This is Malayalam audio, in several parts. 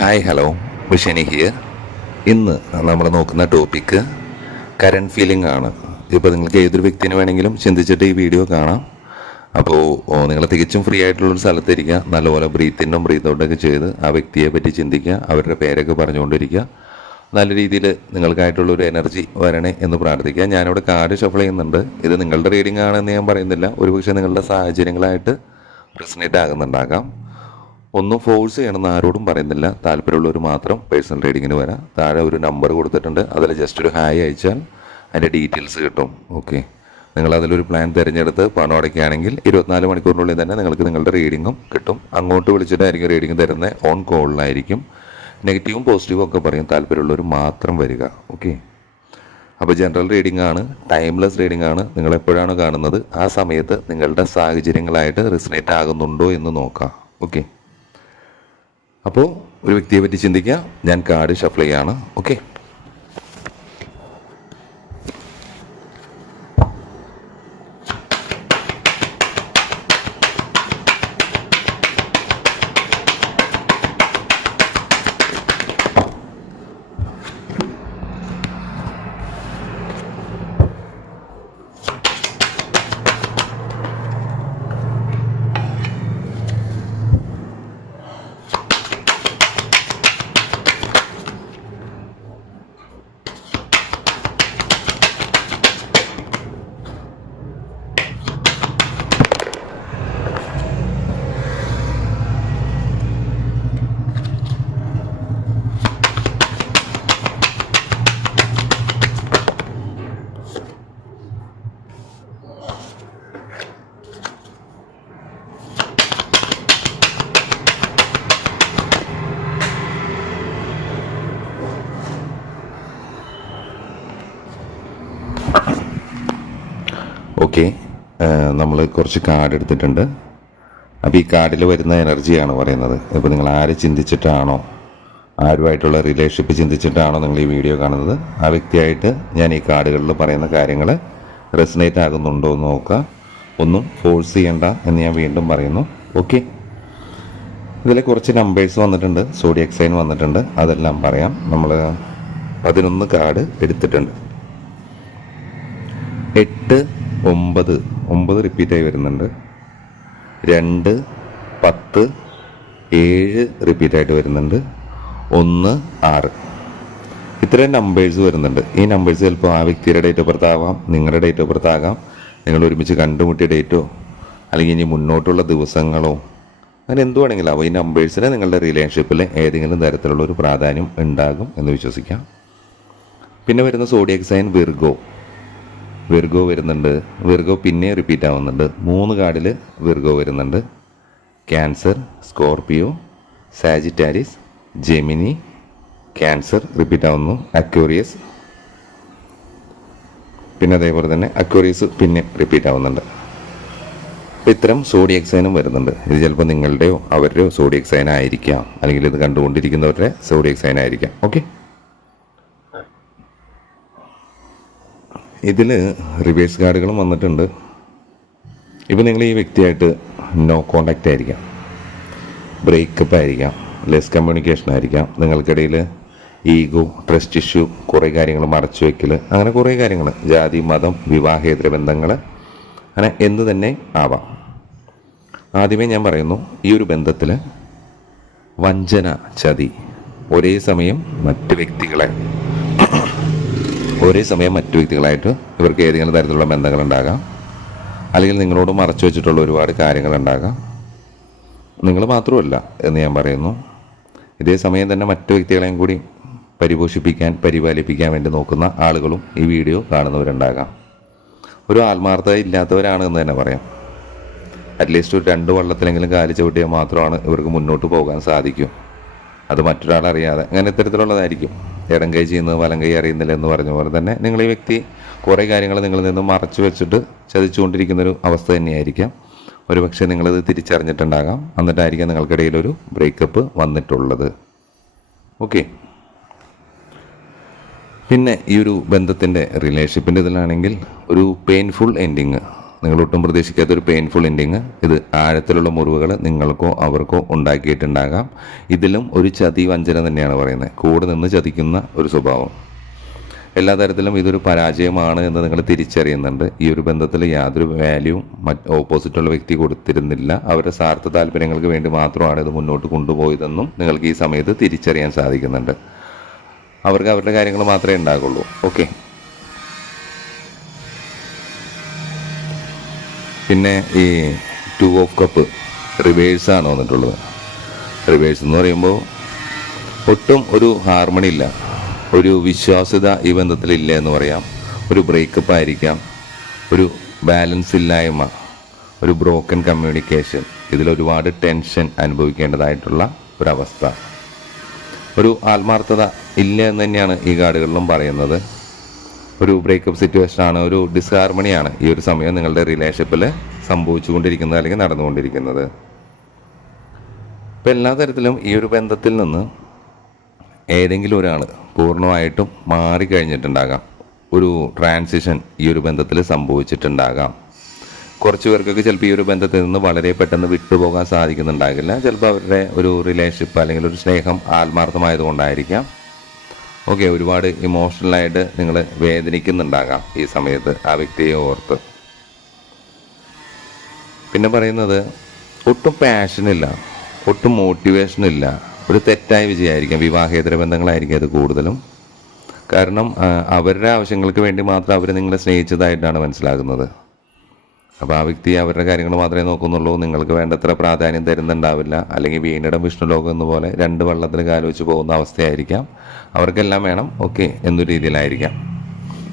Hi hello, വിഷനി here. ഇന്ന് നമ്മൾ നോക്കുന്ന ടോപ്പിക്ക് കറണ്ട് ഫീലിംഗ് ആണ്. ഇപ്പോൾ നിങ്ങൾക്ക് ഏതൊരു വ്യക്തിനെ വേണമെങ്കിലും ചിന്തിച്ചിട്ട് ഈ വീഡിയോ കാണാം. അപ്പോൾ നിങ്ങൾ തികച്ചും ഫ്രീ ആയിട്ടുള്ളൊരു സ്ഥലത്തിരിക്കുക, നല്ലപോലെ ബ്രീത്ത് ഇന്നും ബ്രീത്ത് ഔട്ടൊക്കെ ചെയ്ത് ആ വ്യക്തിയെ പറ്റി ചിന്തിക്കുക, അവരുടെ പേരൊക്കെ പറഞ്ഞുകൊണ്ടിരിക്കുക. നല്ല രീതിയിൽ നിങ്ങൾക്കായിട്ടുള്ളൊരു എനർജി വരണേ എന്ന് പ്രാർത്ഥിക്കുക. ഞാനിവിടെ കാർഡ് ഷഫിൾ ചെയ്യുന്നുണ്ട്. ഇത് നിങ്ങളുടെ റീഡിംഗ് ആണെന്ന് ഞാൻ പറയുന്നില്ല. ഒരുപക്ഷെ നിങ്ങളുടെ സാഹചര്യങ്ങളായിട്ട് റെസനേറ്റ് ആകുന്നുണ്ടാകാം. ഒന്നും ഫോഴ്സ് ചെയ്യണമെന്ന് ആരോടും പറയുന്നില്ല. താല്പര്യമുള്ളവർ മാത്രം പേഴ്സണൽ റീഡിങ്ങിന് വരാം. താഴെ ഒരു നമ്പർ കൊടുത്തിട്ടുണ്ട്, അതിൽ ജസ്റ്റ് ഒരു ഹായ് അയച്ചാൽ അതിൻ്റെ ഡീറ്റെയിൽസ് കിട്ടും. ഓക്കെ, നിങ്ങളതിലൊരു പ്ലാൻ തിരഞ്ഞെടുത്ത് പണം അടയ്ക്കുകയാണെങ്കിൽ 24 മണിക്കൂറിനുള്ളിൽ തന്നെ നിങ്ങൾക്ക് നിങ്ങളുടെ റീഡിങ്ങും കിട്ടും. അങ്ങോട്ട് വിളിച്ചിട്ടായിരിക്കും റീഡിങ് തരുന്നത്, ഓൺ കോളിലായിരിക്കും. നെഗറ്റീവും പോസിറ്റീവും ഒക്കെ പറയും. താല്പര്യമുള്ളവർ മാത്രം വരിക. ഓക്കെ, അപ്പോൾ ജനറൽ റീഡിംഗ് ആണ്, ടൈംലെസ് റീഡിംഗ് ആണ്. നിങ്ങളെപ്പോഴാണ് കാണുന്നത് ആ സമയത്ത് നിങ്ങളുടെ സാഹചര്യങ്ങളായിട്ട് റിസനേറ്റ് ആകുന്നുണ്ടോ എന്ന് നോക്കാം. ഓക്കെ, അപ്പോൾ ഒരു വ്യക്തിയെ പറ്റി ചിന്തിക്കുക. ഞാൻ കാർഡ് ഷഫിൾ ചെയ്യാണ്. ഓക്കെ, ഓക്കെ, നമ്മൾ കുറച്ച് കാർഡ് എടുത്തിട്ടുണ്ട്. അപ്പോൾ ഈ കാർഡിൽ വരുന്ന എനർജിയാണ് പറയുന്നത്. ഇപ്പോൾ നിങ്ങൾ ആരെ ചിന്തിച്ചിട്ടാണോ, ആരുമായിട്ടുള്ള റിലേഷൻഷിപ്പ് ചിന്തിച്ചിട്ടാണോ നിങ്ങൾ ഈ വീഡിയോ കാണുന്നത്, ആ വ്യക്തിയായിട്ട് ഞാൻ ഈ കാർഡുകളിൽ പറയുന്ന കാര്യങ്ങൾ റെസനേറ്റ് ആകുന്നുണ്ടോ എന്ന് നോക്കുക. ഒന്നും ഫോഴ്സ് ചെയ്യണ്ട എന്ന് ഞാൻ വീണ്ടും പറയുന്നു. ഓക്കെ, ഇതിൽ കുറച്ച് നമ്പേഴ്സ് വന്നിട്ടുണ്ട്, സോഡിയക് സൈൻ വന്നിട്ടുണ്ട്, അതെല്ലാം പറയാം. നമ്മൾ 11 കാർഡ് എടുത്തിട്ടുണ്ട്. 8, 9 റിപ്പീറ്റായി വരുന്നുണ്ട്. 2, 10, 7 റിപ്പീറ്റായിട്ട് വരുന്നുണ്ട്. 1, 6 ഇത്രയും നമ്പേഴ്സ് വരുന്നുണ്ട്. ഈ നമ്പേഴ്സ് ചിലപ്പോൾ ആ വ്യക്തിയുടെ ഡേറ്റ് ഓഫ് ബർത്ത് ആവാം, നിങ്ങളുടെ ഡേറ്റ് ഓഫ് ബർത്ത് ആകാം, നിങ്ങൾ ഒരുമിച്ച് കണ്ടുമുട്ടിയ ഡേറ്റോ അല്ലെങ്കിൽ ഇനി മുന്നോട്ടുള്ള ദിവസങ്ങളോ, അങ്ങനെ എന്തു വേണമെങ്കിലും ആവും. ഈ നമ്പേഴ്സിന് നിങ്ങളുടെ റിലേഷൻഷിപ്പിൽ ഏതെങ്കിലും തരത്തിലുള്ള ഒരു പ്രാധാന്യം ഉണ്ടാകും എന്ന് വിശ്വസിക്കാം. പിന്നെ വരുന്ന സോഡിയക് സൈൻ വിർഗോ വരുന്നുണ്ട്. വിർഗോ പിന്നെ റിപ്പീറ്റ് ആവുന്നുണ്ട്. 3 കാർഡിൽ വിർഗോ വരുന്നുണ്ട്. Cancer, Scorpio, സാജിറ്റാരിസ്, Gemini, cancer repeat ആവുന്നു. അക്വേറിയസ്, പിന്നെ അതേപോലെ തന്നെ അക്വേറിയസ് പിന്നെ റിപ്പീറ്റ് ആവുന്നുണ്ട്. അപ്പോൾ ഇത്തരം സോഡിയക് സൈനും വരുന്നുണ്ട്. ഇത് ചിലപ്പോൾ നിങ്ങളുടെയോ അവരുടെയോ സോഡിയക് സൈൻ ആയിരിക്കാം, അല്ലെങ്കിൽ ഇത് കണ്ടുകൊണ്ടിരിക്കുന്നവരുടെ സോഡിയക് സൈൻ ആയിരിക്കാം. ഓക്കെ, ഇതിൽ റിവേഴ്സ് കാർഡുകളും വന്നിട്ടുണ്ട്. ഇപ്പോൾ നിങ്ങൾ ഈ വ്യക്തിയായിട്ട് നോ കോണ്ടാക്റ്റ് ആയിരിക്കാം, ബ്രേക്കപ്പ് ആയിരിക്കാം, ലെസ് കമ്മ്യൂണിക്കേഷൻ ആയിരിക്കാം, നിങ്ങൾക്കിടയിൽ ഈഗോ, ട്രസ്റ്റ് ഇഷ്യൂ, കുറേ കാര്യങ്ങൾ മറച്ചു വയ്ക്കൽ, അങ്ങനെ കുറേ കാര്യങ്ങൾ, ജാതി, മതം, വിവാഹേതര ബന്ധങ്ങൾ, അങ്ങനെ എന്ത് തന്നെ ആവാം. ആദ്യമേ ഞാൻ പറയുന്നു, ഈ ഒരു ബന്ധത്തിൽ വഞ്ചന, ചതി, ഒരേ സമയം മറ്റ് വ്യക്തികളായിട്ട് ഇവർക്ക് ഏതെങ്കിലും തരത്തിലുള്ള ബന്ധങ്ങളുണ്ടാകാം, അല്ലെങ്കിൽ നിങ്ങളോട് മറച്ചു വെച്ചിട്ടുള്ള ഒരുപാട് കാര്യങ്ങളുണ്ടാകാം. നിങ്ങൾ മാത്രമല്ല എന്ന് ഞാൻ പറയുന്നു. ഇതേ സമയം തന്നെ മറ്റു വ്യക്തികളെയും കൂടി പരിപാലിപ്പിക്കാൻ വേണ്ടി നോക്കുന്ന ആളുകളും ഈ വീഡിയോ കാണുന്നവരുണ്ടാകാം. ഒരു ആത്മാർത്ഥത ഇല്ലാത്തവരാണ് എന്ന് തന്നെ പറയാം. അറ്റ്ലീസ്റ്റ് ഒരു 2 വള്ളത്തിലെങ്കിലും കാലി ചവിട്ടിയാൽ മാത്രമാണ് ഇവർക്ക് മുന്നോട്ട് പോകാൻ സാധിക്കും. അത് മറ്റൊരാളറിയാതെ അങ്ങനെ ഇത്തരത്തിലുള്ളതായിരിക്കും. ഇടം കൈ ചെയ്യുന്നത് വലം കൈ അറിയുന്നില്ല എന്ന് പറഞ്ഞ പോലെ തന്നെ നിങ്ങൾ ഈ വ്യക്തി കുറേ കാര്യങ്ങൾ നിങ്ങളിൽ നിന്ന് മറച്ചു വെച്ചിട്ട് ചതിച്ചുകൊണ്ടിരിക്കുന്നൊരു അവസ്ഥ തന്നെയായിരിക്കാം. ഒരുപക്ഷെ നിങ്ങളിത് തിരിച്ചറിഞ്ഞിട്ടുണ്ടാകാം. എന്നിട്ടായിരിക്കാം നിങ്ങൾക്കിടയിലൊരു ബ്രേക്കപ്പ് വന്നിട്ടുള്ളത്. ഓക്കെ, പിന്നെ ഈ ഒരു ബന്ധത്തിൻ്റെ റിലേഷൻഷിപ്പിൻ്റെ ഇതിലാണെങ്കിൽ ഒരു പെയിൻഫുൾ എൻഡിങ്, നിങ്ങൾ ഒട്ടും പ്രതീക്ഷിക്കാത്ത ഒരു പെയിൻഫുൾ എൻഡിങ്. ഇത് ആഴത്തിലുള്ള മുറിവുകൾ നിങ്ങൾക്കോ അവർക്കോ ഉണ്ടാക്കിയിട്ടുണ്ടാകാം. ഇതിലും ഒരു ചതി വഞ്ചന തന്നെയാണ് പറയുന്നത്. കൂടെ നിന്ന് ചതിക്കുന്ന ഒരു സ്വഭാവം. എല്ലാ തരത്തിലും ഇതൊരു പരാജയമാണ് എന്ന് നിങ്ങൾ തിരിച്ചറിയുന്നുണ്ട്. ഈ ഒരു ബന്ധത്തിൽ യാതൊരു വാല്യൂവും ഓപ്പോസിറ്റുള്ള വ്യക്തി കൊടുത്തിരുന്നില്ല. അവരുടെ സ്വാർത്ഥ താല്പര്യങ്ങൾക്ക് വേണ്ടി മാത്രമാണ് ഇത് മുന്നോട്ട് കൊണ്ടുപോയതെന്നും നിങ്ങൾക്ക് ഈ സമയത്ത് തിരിച്ചറിയാൻ സാധിക്കുന്നുണ്ട്. അവർക്ക് അവരുടെ കാര്യങ്ങൾ മാത്രമേ ഉണ്ടാകുള്ളൂ. ഓക്കെ. പിന്നെ ഈ 2 ഓഫ് കപ്പ് റിവേഴ്സാണ് വന്നിട്ടുള്ളത്. റിവേഴ്സ് എന്ന് പറയുമ്പോൾ ഒട്ടും ഒരു ഹാർമണി ഇല്ല, ഒരു വിശ്വാസ്യത ഈ ബന്ധത്തിലില്ല എന്ന് പറയാം. ഒരു ബ്രേക്കപ്പ് ആയിരിക്കാം, ഒരു ബാലൻസ് ഇല്ലായ്മ, ഒരു ബ്രോക്കൺ കമ്മ്യൂണിക്കേഷൻ. ഇതിലൊരുപാട് ടെൻഷൻ അനുഭവിക്കേണ്ടതായിട്ടുള്ള ഒരവസ്ഥ. ഒരു ആത്മാർത്ഥത ഇല്ല എന്ന് തന്നെയാണ് ഈ കാർഡുകളിലും പറയുന്നത്. ഒരു ബ്രേക്കപ്പ് സിറ്റുവേഷനാണ്, ഒരു ഡിസ്ഹാർമണിയാണ് ഈ ഒരു സമയം നിങ്ങളുടെ റിലേഷൻഷിപ്പിൽ സംഭവിച്ചുകൊണ്ടിരിക്കുന്നത് അല്ലെങ്കിൽ നടന്നുകൊണ്ടിരിക്കുന്നത്. ഇപ്പം എല്ലാ തരത്തിലും ഈ ഒരു ബന്ധത്തിൽ നിന്ന് ഏതെങ്കിലും ഒരാൾ പൂർണ്ണമായിട്ടും മാറിക്കഴിഞ്ഞിട്ടുണ്ടാകാം. ഒരു ട്രാൻസിഷൻ ഈ ഒരു ബന്ധത്തിൽ സംഭവിച്ചിട്ടുണ്ടാകാം. കുറച്ച് പേർക്കൊക്കെ ചിലപ്പോൾ ഈ ഒരു ബന്ധത്തിൽ നിന്ന് വളരെ പെട്ടെന്ന് വിട്ടുപോകാൻ സാധിക്കുന്നുണ്ടാകില്ല. ചിലപ്പോൾ അവരുടെ ഒരു റിലേഷൻഷിപ്പ് അല്ലെങ്കിൽ ഒരു സ്നേഹം ആത്മാർത്ഥമായതുകൊണ്ടായിരിക്കാം. ഓക്കെ, ഒരുപാട് ഇമോഷണലായിട്ട് നിങ്ങൾ വേദനിക്കുന്നുണ്ടാകാം ഈ സമയത്ത് ആ വ്യക്തിയെ ഓർത്ത്. പിന്നെ പറയുന്നത് ഒട്ടും പാഷനില്ല, ഒട്ടും മോട്ടിവേഷനില്ല. ഒരു തെറ്റായ വിജയമായിരിക്കാം. വിവാഹേതര ബന്ധങ്ങളായിരിക്കും അത് കൂടുതലും. കാരണം അവരുടെ ആവശ്യങ്ങൾക്ക് വേണ്ടി മാത്രം അവർ നിങ്ങളെ സ്നേഹിച്ചതായിട്ടാണ് മനസ്സിലാകുന്നത്. അപ്പോൾ ആ വ്യക്തി അവരുടെ കാര്യങ്ങൾ മാത്രമേ നോക്കുന്നുള്ളൂ. നിങ്ങൾക്ക് വേണ്ടത്ര പ്രാധാന്യം തരുന്നുണ്ടാവില്ല. അല്ലെങ്കിൽ വീണിടം വിഷ്ണുലോകം എന്ന പോലെ 2 വള്ളത്തിൽ കാലുവെച്ച് പോകുന്ന അവസ്ഥയായിരിക്കാം. അവർക്കെല്ലാം വേണം, ഓക്കെ എന്നൊരു രീതിയിലായിരിക്കാം.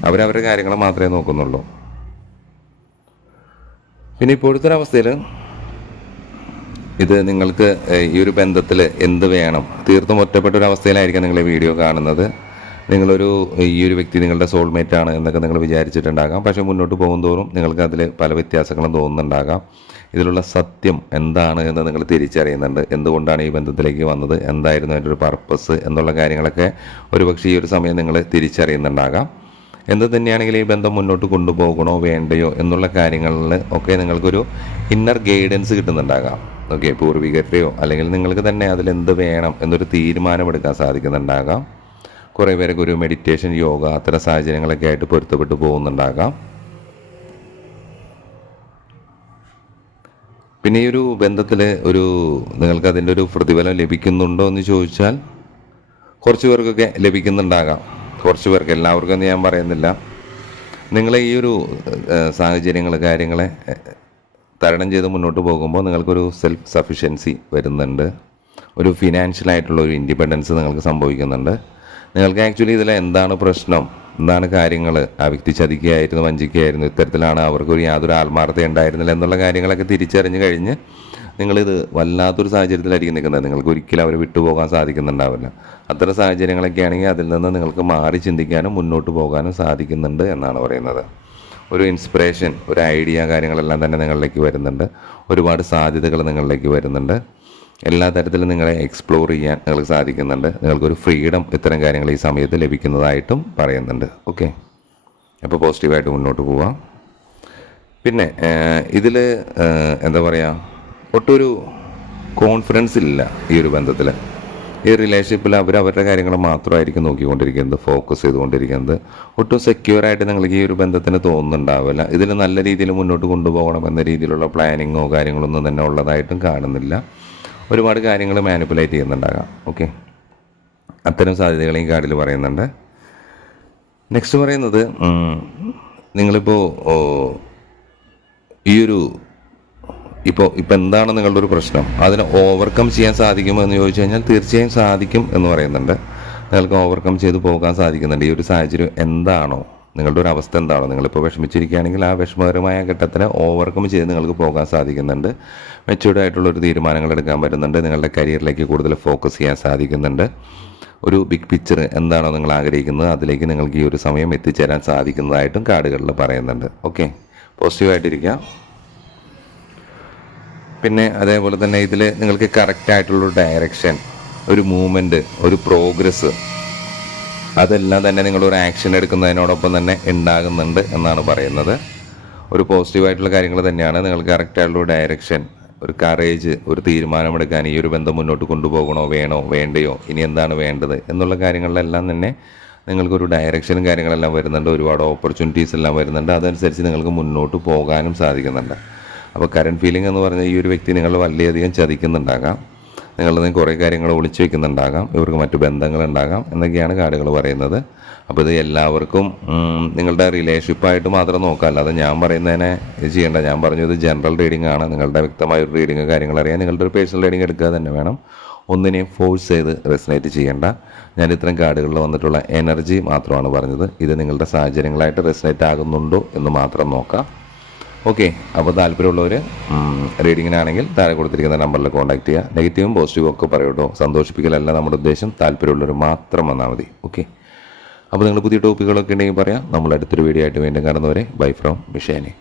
അവരവരുടെ കാര്യങ്ങൾ മാത്രമേ നോക്കുന്നുള്ളൂ. പിന്നെ ഇപ്പോഴത്തെ അവസ്ഥയിൽ ഇത് നിങ്ങൾക്ക് ഈ ഒരു ബന്ധത്തിൽ എന്ത് വേണം, തീർത്തും ഒറ്റപ്പെട്ട ഒരു അവസ്ഥയിലായിരിക്കാം നിങ്ങൾ ഈ വീഡിയോ കാണുന്നത്. നിങ്ങളൊരു ഈ ഒരു വ്യക്തി നിങ്ങളുടെ സോൾമേറ്റ് ആണ് എന്നൊക്കെ നിങ്ങൾ വിചാരിച്ചിട്ടുണ്ടാകാം. പക്ഷേ മുന്നോട്ട് പോകുന്തോറും നിങ്ങൾക്ക് അതിൽ പല വ്യത്യാസങ്ങളും തോന്നുന്നുണ്ടാകാം. ഇതിലുള്ള സത്യം എന്താണ് എന്ന് നിങ്ങൾ തിരിച്ചറിയുന്നുണ്ട്. എന്തുകൊണ്ടാണ് ഈ ബന്ധത്തിലേക്ക് വന്നത്, എന്തായിരുന്നു അതിൻ്റെ ഒരു പർപ്പസ് എന്നുള്ള കാര്യങ്ങളൊക്കെ ഒരുപക്ഷെ ഈ ഒരു സമയം നിങ്ങൾ തിരിച്ചറിയുന്നുണ്ടാകാം. എന്ത് തന്നെയാണെങ്കിലും ഈ ബന്ധം മുന്നോട്ട് കൊണ്ടുപോകണോ വേണ്ടയോ എന്നുള്ള കാര്യങ്ങളിൽ ഒക്കെ നിങ്ങൾക്കൊരു ഇന്നർ ഗൈഡൻസ് കിട്ടുന്നുണ്ടാകാം. ഓക്കെ, പൂർവികരുടെയോ അല്ലെങ്കിൽ നിങ്ങൾക്ക് തന്നെ അതിലെന്ത് വേണം എന്നൊരു തീരുമാനമെടുക്കാൻ സാധിക്കുന്നുണ്ടാകാം. കുറേ പേരൊക്കെ ഒരു മെഡിറ്റേഷൻ, യോഗ അത്തരം സാഹചര്യങ്ങളൊക്കെ ആയിട്ട് പൊരുത്തപ്പെട്ട് പോകുന്നുണ്ടാകാം. പിന്നെ ഈ ഒരു ബന്ധത്തിൽ നിങ്ങൾക്ക് അതിൻ്റെ ഒരു പ്രതിഫലം ലഭിക്കുന്നുണ്ടോ എന്ന് ചോദിച്ചാൽ കുറച്ച് പേർക്കൊക്കെ ലഭിക്കുന്നുണ്ടാകാം. കുറച്ച് പേർക്ക്, എല്ലാവർക്കും എന്ന് ഞാൻ പറയുന്നില്ല. നിങ്ങൾ ഈ ഒരു സാഹചര്യങ്ങൾ, കാര്യങ്ങളെ തരണം ചെയ്ത് മുന്നോട്ട് പോകുമ്പോൾ നിങ്ങൾക്കൊരു സെൽഫ് സഫിഷ്യൻസി വരുന്നുണ്ട്. ഒരു ഫിനാൻഷ്യലായിട്ടുള്ള ഒരു ഇൻഡിപെൻഡൻസ് നിങ്ങൾക്ക് സംഭവിക്കുന്നുണ്ട്. നിങ്ങൾക്ക് ആക്ച്വലി ഇതിൽ എന്താണ് പ്രശ്നം, എന്താണ് കാര്യങ്ങൾ, ആ വ്യക്തി ചതിക്കുകയായിരുന്നു, വഞ്ചിക്കുകയായിരുന്നു, ഇത്തരത്തിലാണ്, അവർക്കൊരു യാതൊരു ആത്മാർത്ഥത ഉണ്ടായിരുന്നില്ല എന്നുള്ള കാര്യങ്ങളൊക്കെ തിരിച്ചറിഞ്ഞ് കഴിഞ്ഞ് നിങ്ങളിത് വല്ലാത്തൊരു സാഹചര്യത്തിലായിരിക്കും നിൽക്കുന്നത്. നിങ്ങൾക്ക് ഒരിക്കലും അവരെ വിട്ടുപോകാൻ സാധിക്കുന്നുണ്ടാവില്ല. അത്തരം സാഹചര്യങ്ങളൊക്കെ ആണെങ്കിൽ അതിൽ നിന്ന് നിങ്ങൾക്ക് മാറി ചിന്തിക്കാനും മുന്നോട്ട് പോകാനും സാധിക്കുന്നുണ്ട് എന്നാണ് പറയുന്നത്. ഒരു ഇൻസ്പിറേഷൻ, ഒരു ഐഡിയ, കാര്യങ്ങളെല്ലാം തന്നെ നിങ്ങളിലേക്ക് വരുന്നുണ്ട്. ഒരുപാട് സാധ്യതകൾ നിങ്ങളിലേക്ക് വരുന്നുണ്ട്. എല്ലാ തരത്തിലും നിങ്ങളെ എക്സ്പ്ലോർ ചെയ്യാൻ നിങ്ങൾക്ക് സാധിക്കുന്നുണ്ട്. നിങ്ങൾക്കൊരു ഫ്രീഡം ഇത്തരം കാര്യങ്ങൾ ഈ സമയത്ത് ലഭിക്കുന്നതായിട്ടും പറയുന്നുണ്ട്. ഓക്കെ, അപ്പോൾ പോസിറ്റീവായിട്ട് മുന്നോട്ട് പോവാം. പിന്നെ ഇതിൽ എന്താ പറയുക, ഒട്ടൊരു കോൺഫിഡൻസ് ഇല്ല ഈ ഒരു ബന്ധത്തിൽ. ഈ റിലേഷൻഷിപ്പിൽ അവരവരുടെ കാര്യങ്ങൾ മാത്രമായിരിക്കും നോക്കിക്കൊണ്ടിരിക്കുന്നത്, ഫോക്കസ് ചെയ്തുകൊണ്ടിരിക്കുന്നത്. ഒട്ടും സെക്യൂറായിട്ട് നിങ്ങൾക്ക് ഈ ഒരു ബന്ധത്തിന് തോന്നുന്നുണ്ടാവില്ല. ഇതിൽ നല്ല രീതിയിൽ മുന്നോട്ട് കൊണ്ടുപോകണം എന്ന രീതിയിലുള്ള പ്ലാനിങ്ങോ കാര്യങ്ങളൊന്നും തന്നെ ഉള്ളതായിട്ടും കാണുന്നില്ല. ഒരുപാട് കാര്യങ്ങൾ മാനിപ്പുലേറ്റ് ചെയ്യുന്നുണ്ടാകാം. ഓക്കെ, അത്തരം സാധ്യതകൾ ഈ കാർഡിൽ പറയുന്നുണ്ട്. നെക്സ്റ്റ് പറയുന്നത്, നിങ്ങളിപ്പോൾ ഇപ്പോൾ എന്താണ് നിങ്ങളുടെ ഒരു പ്രശ്നം, അതിനെ ഓവർകം ചെയ്യാൻ സാധിക്കുമോ എന്ന് ചോദിച്ചു കഴിഞ്ഞാൽ തീർച്ചയായും സാധിക്കും എന്ന് പറയുന്നുണ്ട്. നിങ്ങൾക്ക് ഓവർകം ചെയ്ത് പോകാൻ സാധിക്കുന്നുണ്ട്. ഈ ഒരു സാഹചര്യം എന്താണോ, നിങ്ങളുടെ ഒരു അവസ്ഥ എന്താണോ, നിങ്ങളിപ്പോൾ വിഷമിച്ചിരിക്കുകയാണെങ്കിൽ ആ വിഷമകരമായ ഘട്ടത്തിനെ ഓവർകം ചെയ്ത് നിങ്ങൾക്ക് പോകാൻ സാധിക്കുന്നുണ്ട്. മെച്യൂർഡ് ആയിട്ടുള്ളൊരു തീരുമാനങ്ങൾ എടുക്കാൻ പറ്റുന്നുണ്ട്. നിങ്ങളുടെ കരിയറിലേക്ക് കൂടുതൽ ഫോക്കസ് ചെയ്യാൻ സാധിക്കുന്നുണ്ട്. ഒരു ബിഗ് പിക്ചർ എന്താണോ നിങ്ങൾ ആഗ്രഹിക്കുന്നത് അതിലേക്ക് നിങ്ങൾക്ക് ഈ ഒരു സമയം എത്തിച്ചേരാൻ സാധിക്കുന്നതായിട്ടും കാർഡുകളിൽ പറയുന്നുണ്ട്. ഓക്കെ, പോസിറ്റീവായിട്ടിരിക്കുക. പിന്നെ അതേപോലെ തന്നെ ഇതിൽ നിങ്ങൾക്ക് കറക്റ്റായിട്ടുള്ളൊരു ഡയറക്ഷൻ, ഒരു മൂവ്മെൻറ്റ്, ഒരു പ്രോഗ്രസ്, അതെല്ലാം തന്നെ നിങ്ങളൊരു ആക്ഷൻ എടുക്കുന്നതിനോടൊപ്പം തന്നെ ഉണ്ടാകുന്നുണ്ട് എന്നാണ് പറയുന്നത്. ഒരു പോസിറ്റീവായിട്ടുള്ള കാര്യങ്ങൾ തന്നെയാണ്. നിങ്ങൾക്ക് കറക്റ്റായിട്ടുള്ള ഡയറക്ഷൻ, ഒരു കറേജ്, ഒരു തീരുമാനമെടുക്കാൻ ഈ ഒരു ബന്ധം മുന്നോട്ട് കൊണ്ടുപോകണോ വേണോ വേണ്ടയോ, ഇനി എന്താണ് വേണ്ടത് എന്നുള്ള കാര്യങ്ങളിലെല്ലാം തന്നെ നിങ്ങൾക്കൊരു ഡയറക്ഷനും കാര്യങ്ങളെല്ലാം വരുന്നുണ്ട്. ഒരുപാട് ഓപ്പർച്യൂണിറ്റീസ് എല്ലാം വരുന്നുണ്ട്. അതനുസരിച്ച് നിങ്ങൾക്ക് മുന്നോട്ട് പോകാനും സാധിക്കുന്നുണ്ട്. അപ്പോൾ കറണ്ട് ഫീലിംഗ് എന്ന് പറഞ്ഞാൽ ഈ ഒരു വ്യക്തി നിങ്ങൾ വളരെയധികം ചതിക്കുന്നുണ്ടാകാം, നിങ്ങളിൽ നിന്ന് കുറേ കാര്യങ്ങൾ ഒളിച്ചു വയ്ക്കുന്നുണ്ടാകാം, ഇവർക്ക് മറ്റു ബന്ധങ്ങളുണ്ടാകാം എന്നൊക്കെയാണ് കാർഡുകൾ പറയുന്നത്. അപ്പോൾ ഇത് എല്ലാവർക്കും നിങ്ങളുടെ റിലേഷൻഷിപ്പായിട്ട് മാത്രം നോക്കാം, അല്ലാതെ ഞാൻ പറയുന്നതിനെ ഇത് ചെയ്യേണ്ട. ഞാൻ പറഞ്ഞത് ജനറൽ റീഡിംഗ് ആണ്. നിങ്ങളുടെ വ്യക്തമായ ഒരു റീഡിംഗ് കാര്യങ്ങൾ അറിയാൻ നിങ്ങളുടെ ഒരു പേഴ്സണൽ റീഡിംഗ് എടുക്കുക തന്നെ വേണം. ഒന്നിനെയും ഫോഴ്സ് ചെയ്ത് റെസനേറ്റ് ചെയ്യേണ്ട. ഞാൻ ഇത്തരം കാർഡുകളിൽ വന്നിട്ടുള്ള എനർജി മാത്രമാണ് പറഞ്ഞത്. ഇത് നിങ്ങളുടെ സാഹചര്യങ്ങളായിട്ട് റെസനേറ്റ് ആകുന്നുണ്ടോ എന്ന് മാത്രം നോക്കാം. ഓക്കെ, അപ്പോൾ താല്പര്യമുള്ളവർ റീഡിങ്ങിനാണെങ്കിൽ താഴെ കൊടുത്തിരിക്കുന്ന നമ്പറിൽ കോൺടാക്ട് ചെയ്യുക. നെഗറ്റീവും പോസിറ്റീവും ഒക്കെ പറയൂട്ടോ. സന്തോഷിപ്പിക്കലല്ല നമ്മുടെ ഉദ്ദേശം. താല്പര്യമുള്ളവർ മാത്രം വന്നാൽ മതി. ഓക്കെ, അപ്പോൾ നിങ്ങൾ പുതിയ ടോപ്പിക്കുകളൊക്കെ ഉണ്ടെങ്കിൽ പറയാം. നമ്മൾ അടുത്തൊരു വീഡിയോ ആയിട്ട് വീണ്ടും കാണുന്നവരെ ബൈ ഫ്രോം മിഷേനി.